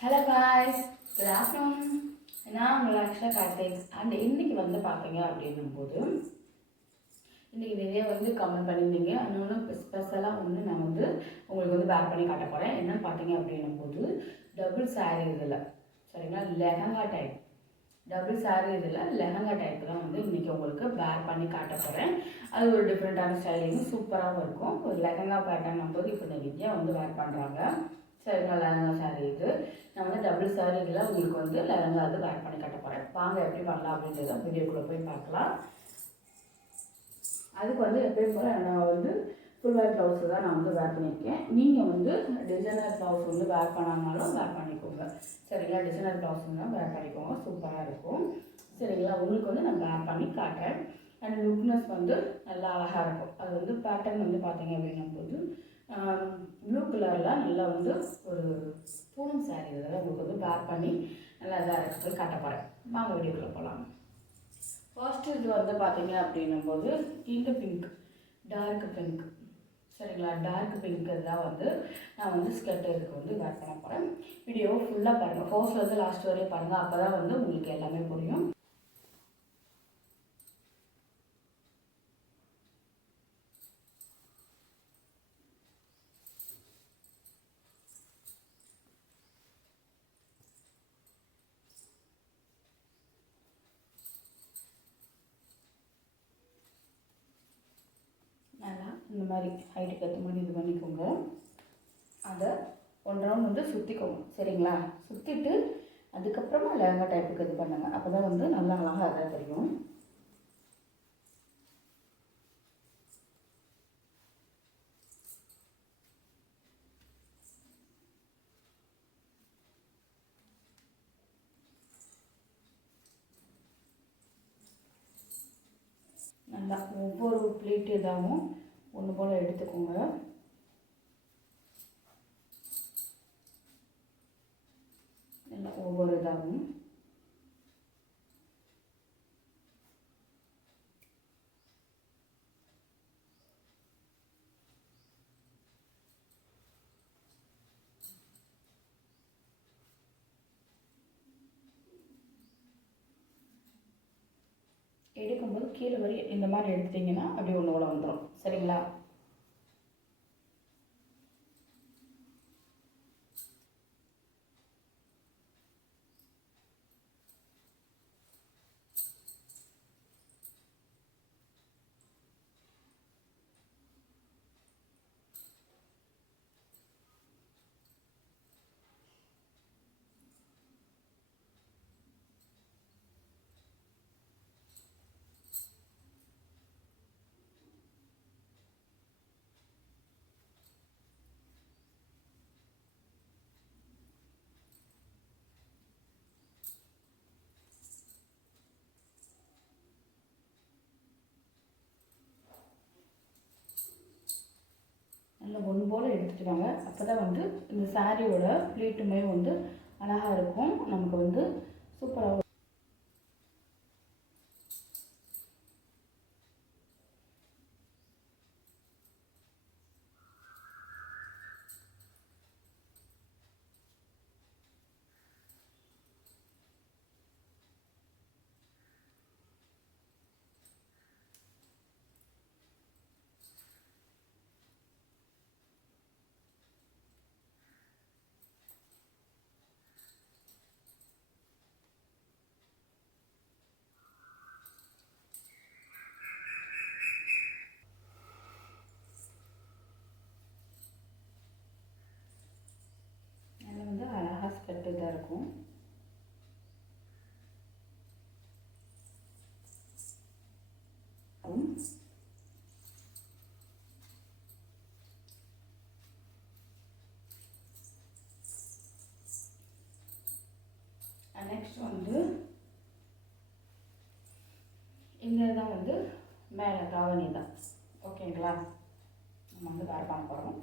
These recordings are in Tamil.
Hello guys, good afternoon. நான் உங்களை ஆக்சுவலாக கார்த்திக். அண்ட் இன்றைக்கி பார்த்தீங்க அப்படின்னும்போது இன்றைக்கி நிறைய கமெண்ட் பண்ணியிருந்தீங்க. இன்னொன்று ஸ்பெஷலாக நான் உங்களுக்கு வேர் பண்ணி காட்ட போகிறேன். என்னென்னு பார்த்தீங்க அப்படின்னும்போது டபுள் சாரீ இதில் சரிங்களா, லெஹங்கா டைப் டபுள் சாரீ இதில் லெஹங்கா டைப் தான் இன்றைக்கி உங்களுக்கு வேர் பண்ணி காட்ட போகிறேன். அது ஒரு டிஃப்ரெண்ட்டான ஸ்டைலிங்கும் சூப்பராகவும் இருக்கும். ஒரு லெஹங்கா பேட்டர்ன் போது இப்போ நிறைய வேர் பண்ணுறாங்க. சரிங்களா, லெஹங்கா சாரீ இது நான் டபுள் சாரீ இதில் உங்களுக்கு லெஹங்கா வேர் பண்ணி காட்ட போகிறேன். வாங்க எப்படி பண்ணலாம் அப்படின்றத வீடியோக்குள்ளே போய் பார்க்கலாம். அதுக்கு எப்பயும் போல் நான் ஃபுல் வேர் ப்ளவுஸு தான் நான் வேர் பண்ணியிருக்கேன். நீங்கள் டிசைனர் ப்ளவுஸ் வேர் பண்ணாலும் வேர் பண்ணிக்கோங்க. சரிங்களா, டிசைனர் ப்ளவுஸ் தான் வேர் பண்ணிக்கோங்க, சூப்பராக இருக்கும். சரிங்களா, உங்களுக்கு நான் வேர் பண்ணி காட்டுறேன். அண்ட் லுக்னஸ் நல்லா அழகாக இருக்கும். அது பேட்டர்ன் பார்த்தீங்க அப்படின்னும்போது ப்ளூ கலரில் நல்லா ஒரு பூனம் சாரீ இதெல்லாம் உங்களுக்கு வேர் பண்ணி நல்லா இதாக இருக்குது காட்ட போகிறேன். வாங்க வீடியோக்குள்ளே போகலாம். ஃபர்ஸ்ட் இது பார்த்தீங்க அப்படின்னும்போது இந்த பிங்க், டார்க் பிங்க். சரிங்களா, டார்க் பிங்க் இதெல்லாம் நான் ஸ்கர்ட் இதுக்கு வேர் பண்ண போகிறேன். வீடியோவை ஃபுல்லாக பாருங்கள், ஃபர்ஸ்ட்லேருந்து லாஸ்ட் வரையும் பாருங்கள். அப்போ தான் உங்களுக்கு எல்லாமே புரியும். நல்லா இந்த மாதிரி ஹைட்டுக்கு ஏற்ற மாதிரி இது பண்ணிக்கோங்க. அதை 1 ரவுண்ட் சுற்றிக்கோங்க. சரிங்களா, சுற்றிட்டு அதுக்கப்புறமா லெஹங்கா டைப்புக்கு இது பண்ணுங்க. அப்போ தான் நல்லா அழகாக அதாக தெரியும். நல்லா ஒவ்வொரு பிளேட் இதாகவும் ஒன்று போல் எடுத்துக்கோங்க. நல்லா ஒவ்வொரு இதாகவும் எடுக்கும்போது கீழே வரி இந்த மாதிரி எடுத்துட்டிங்கன்னா அப்படியே ஒன்று கூட வந்துடும். சரிங்களா, நல்லா ஒன்று போல் எடுத்துகிட்டு வாங்க. அப்போ தான் இந்த சாரியோட ப்ளீட்டுமே அழகாக இருக்கும். நமக்கு சூப்பராக அழகாக ஸ்கர்ட் இதாக இருக்கும். நெக்ஸ்ட் இந்த தான் மேலே தாவணி தான். ஓகேங்களா, நம்ம வேர் பண்ண போகிறோம்.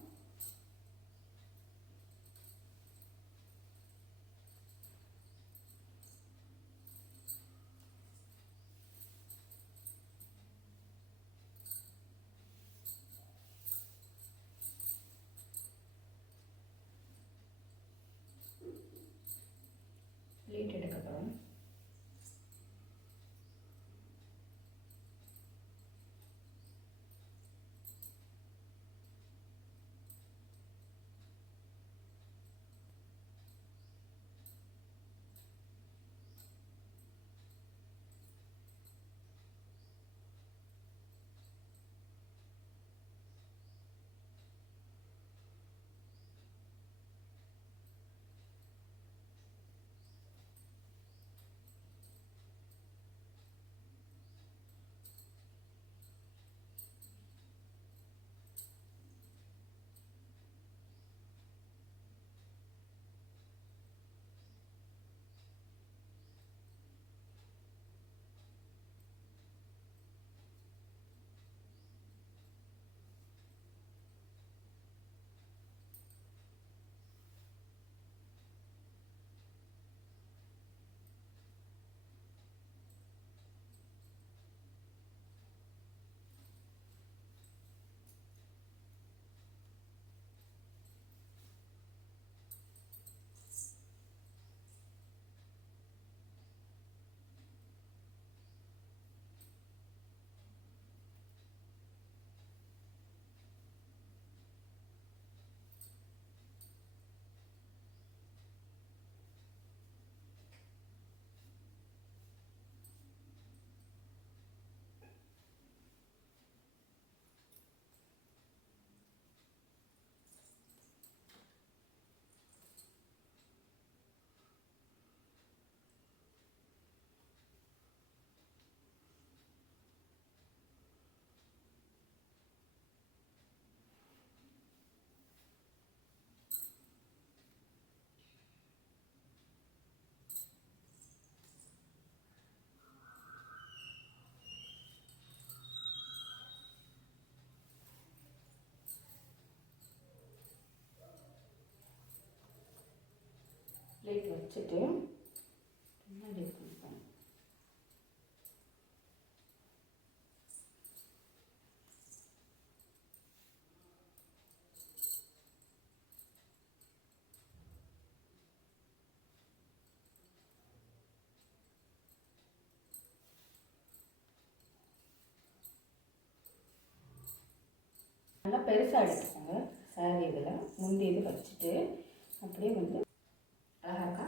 வச்சுட்டு பின்னாடி கொடுப்பேன். நல்லா பெருசாக எடுத்துக்கோங்க சாரி. இதில் முந்தி இது வச்சுட்டு அப்படியே வந்து அழகாக்கா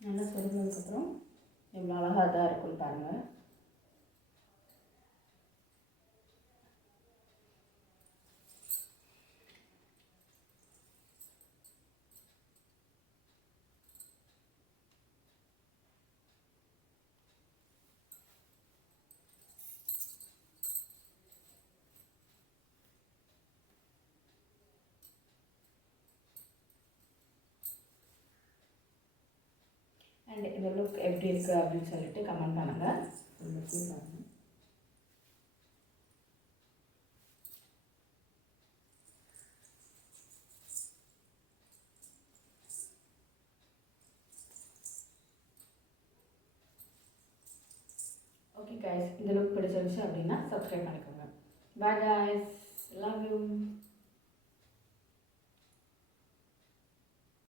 நல்லா சொருகினதுக்கப்புறம் எவ்வளோ அழகாக தான் இருக்குன்னு பாருங்கள். அண்ட் இந்த லுக் எப்படி இருக்குது அப்படின்னு சொல்லிட்டு கமெண்ட் பண்ணுங்கள். ஓகே கைஸ், இந்த லுக் பிடிச்சிருந்துச்சு அப்படின்னா சப்ஸ்கிரைப் பண்ணிக்கோங்க. Bye guys, love you.